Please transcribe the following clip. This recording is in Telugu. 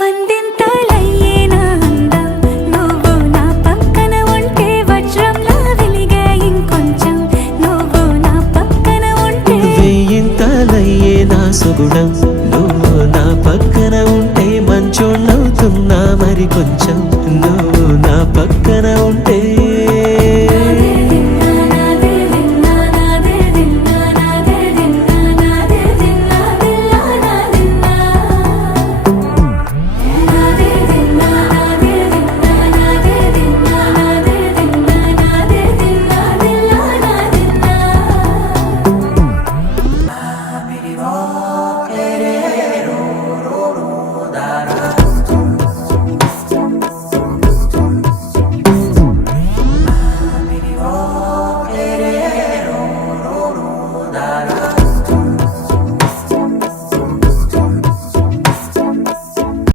వందింతలయ్యేనా అందం నువ్వు నా పక్కన ఉంటే వజ్రంలా వెలిగే ఇంకొంచెం నువ్వు నా పక్కన ఉంటే వెయ్యింతలయ్యేనా సుగుణం నువ్వు నా పక్కన ఉంటే మంచోళ్ళవుతున్నా మరి కొంచెం